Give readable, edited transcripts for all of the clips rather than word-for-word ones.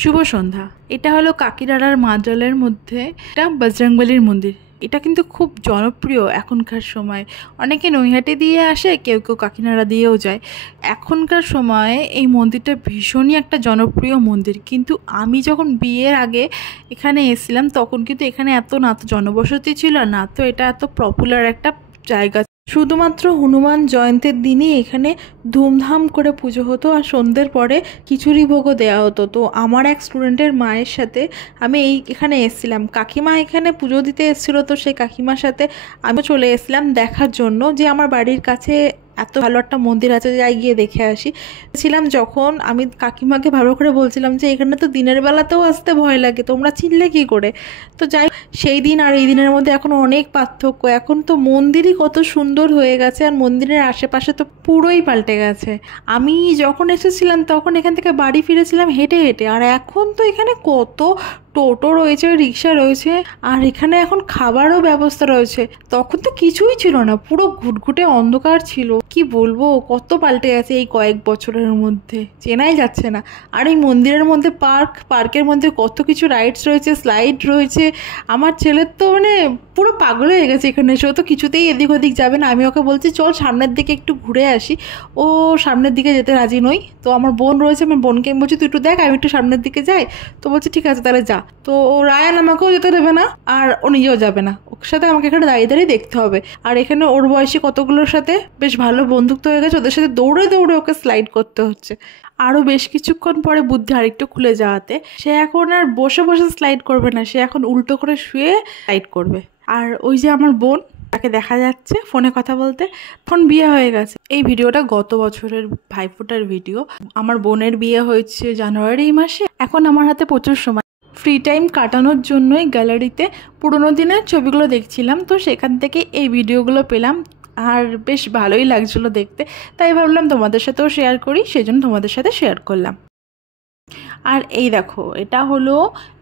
শুভ সন্ধ্যা। এটা হলো কাকিনাড়ার মাজালের মধ্যে এটা বজরংবলির মন্দির। এটা কিন্তু খুব জনপ্রিয় এখনকার সময়। অনেকে নৈহাটি দিয়ে আসে, কেউ কেউ কাকিনাড়া দিয়েও যায়। এখনকার সময়ে এই মন্দিরটা ভীষণই একটা জনপ্রিয় মন্দির। কিন্তু আমি যখন বিয়ের আগে এখানে এসেছিলাম তখন কিন্তু এখানে না তো জনবসতি ছিল, না তো এটা এত পপুলার একটা জায়গা। শুধুমাত্র হনুমান জয়ন্তীর দিনই এখানে ধুমধাম করে পুজো হতো, আর সন্ধ্যের পরে খিচুড়ি ভোগও দেওয়া হতো। তো আমার এক স্টুডেন্টের মায়ের সাথে আমি এখানে এসেছিলাম। কাকিমা এখানে পুজো দিতে এসেছিলো, তো সেই কাকিমার সাথে আমিও চলে এসেছিলাম দেখার জন্য যে আমার বাড়ির কাছে এত ভালো একটা মন্দির আছে, যাই গিয়ে দেখে আসি। ছিলাম যখন আমি কাকিমাকে ভালো করে বলছিলাম যে এখানে তো দিনের বেলাতেও আসতে ভয় লাগে, তোমরা চিনলে কি করে? তো যাই, সেই দিন আর এই দিনের মধ্যে এখন অনেক পার্থক্য। এখন তো মন্দিরই কত সুন্দর হয়ে গেছে, আর মন্দিরের আশেপাশে তো পুরোই পাল্টে গেছে। আমি যখন এসেছিলাম তখন এখান থেকে বাড়ি ফিরেছিলাম হেঁটে হেঁটে, আর এখন তো এখানে কত টোটো রয়েছে, রিক্সা রয়েছে, আর এখানে এখন খাবারও ব্যবস্থা রয়েছে। তখন তো কিছুই ছিল না, পুরো ঘুটঘুটে অন্ধকার ছিল। কি বলবো, কত পাল্টে গেছে এই কয়েক বছরের মধ্যে, চেনাই যাচ্ছে না। আর এই মন্দিরের মধ্যে পার্কের মধ্যে কত কিছু রাইডস রয়েছে, স্লাইড রয়েছে। আমার ছেলের তো পুরো পাগল হয়ে গেছে এখানে, সে তো কিছুতেই এদিক ওদিক যাবে না। আমি ওকে বলছি চল সামনের দিকে একটু ঘুরে আসি, ও সামনের দিকে যেতে রাজি নই। তো আমার বোন রয়েছে, আমার বোনকে আমি বলছি তুই একটু দেখ, আমি একটু সামনের দিকে যাই। তো বলছে ঠিক আছে তাহলে যা। তো ও রায়ান আমাকেও যেতে দেবে না, আর ও নিজেও যাবে না। ওর সাথে আমাকে এখানে দাঁড়িয়ে দাঁড়িয়ে দেখতে হবে। আর এখানে ওর বয়সী কতগুলোর সাথে বেশ ভালো বন্ধুত্ব হয়ে গেছে, ওদের সাথে দৌড়ে দৌড়ে ওকে স্লাইড করতে হচ্ছে। আরও বেশ কিছুক্ষণ পরে বুদ্ধি আরেকটু খুলে যাওয়াতে সে এখন আর বসে বসে স্লাইড করবে না, সে এখন উল্টো করে শুয়ে স্লাইড করবে। আর ওই যে আমার বোন, তাকে দেখা যাচ্ছে ফোনে কথা বলতে, তখন বিয়ে হয়ে গেছে। এই ভিডিওটা গত বছরের ভাইফোঁটার ভিডিও। আমার বোনের বিয়ে হয়েছে জানুয়ারি মাসে। এখন আমার হাতে প্রচুর সময়, ফ্রি টাইম কাটানোর জন্যই গ্যালারিতে পুরোনো দিনের ছবিগুলো দেখছিলাম। তো সেখান থেকে এই ভিডিওগুলো পেলাম, আর বেশ ভালোই লাগছিলো দেখতে। তাই ভাবলাম তোমাদের সাথেও শেয়ার করি, সেজন্য তোমাদের সাথে শেয়ার করলাম। আর এই দেখো, এটা হলো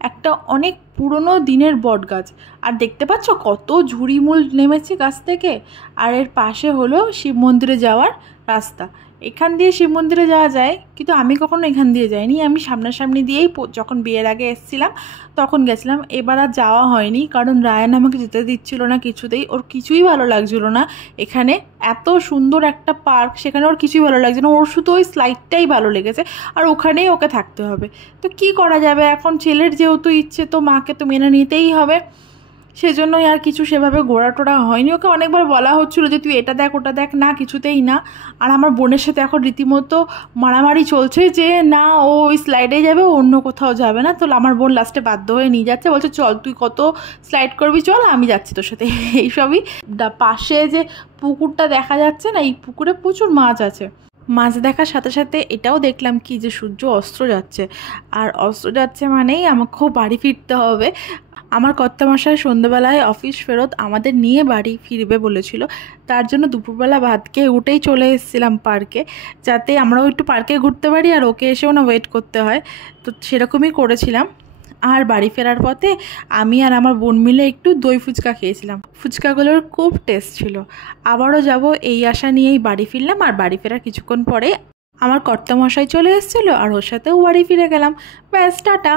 একটা অনেক পুরনো দিনের বট গাছ। আর দেখতে পাচ্ছ কত ঝুড়িমূল নেমেছে গাছ থেকে। আর এর পাশে হলো শিব মন্দিরে যাওয়ার রাস্তা। এখান দিয়ে শিব মন্দিরে যাওয়া যায়, কিন্তু আমি কখনো এখান দিয়ে যাইনি। আমি সামনাসামনি দিয়েই যখন বিয়ের আগে এসেছিলাম তখন গেছিলাম। এবার আর যাওয়া হয়নি, কারণ রায়ান আমাকে যেতে দিচ্ছিল না কিছুতেই। ওর কিছুই ভালো লাগছিল না এখানে। এত সুন্দর একটা পার্ক, সেখানে ওর কিছুই ভালো লাগছে না। ওর শুধু ওই স্লাইডটাই ভালো লেগেছে, আর ওখানেই ওকে থাকতে হবে। তো কি করা যাবে, এখন ছেলের যেহেতু ইচ্ছে, তো মাকে তো মেনে নিতেই হবে। সেজন্যই আর কিছু সেভাবে ঘোরাটোরা হয়নি। ওকে অনেকবার বলা হচ্ছিলো যে তুই এটা দেখ ওটা দেখ, না কিছুতেই না। আর আমার বোনের সাথে এখন রীতিমতো মারামারি চলছে যে না, ও ওই স্লাইডে যাবে, অন্য কোথাও যাবে না। তো আমার বোন লাস্টে বাধ্য হয়ে নিয়ে যাচ্ছে, বলছে চল তুই কত স্লাইড করবি, চল আমি যাচ্ছি তোর সাথে। এইসবই। পাশে যে পুকুরটা দেখা যাচ্ছে না, এই পুকুরে প্রচুর মাছ আছে। মাছ দেখার সাথে সাথে এটাও দেখলাম কি যে সূর্য অস্ত যাচ্ছে, আর অস্ত যাচ্ছে মানেই আমাকেও বাড়ি ফিরতে হবে। আমার কর্তামশাই সন্ধ্যেবেলায় অফিস ফেরত আমাদের নিয়ে বাড়ি ফিরবে বলেছিল। তার জন্য দুপুরবেলা ভাত খেয়ে উঠেই চলে এসেছিলাম পার্কে, যাতে আমরাও একটু পার্কে ঘুরতে পারি আর ওকে এসেও না ওয়েট করতে হয়। তো সেরকমই করেছিলাম। আর বাড়ি ফেরার পথে আমি আর আমার বোন মিলে একটু দই ফুচকা খেয়েছিলাম। ফুচকাগুলোর খুব টেস্ট ছিল। আবারও যাব এই আশা নিয়েই বাড়ি ফিরলাম। আর বাড়ি ফেরার কিছুক্ষণ পরে আমার কর্তামশাই চলে এসেছিলো, আর ওর সাথেও বাড়ি ফিরে গেলাম। ব্যাস, টাটা।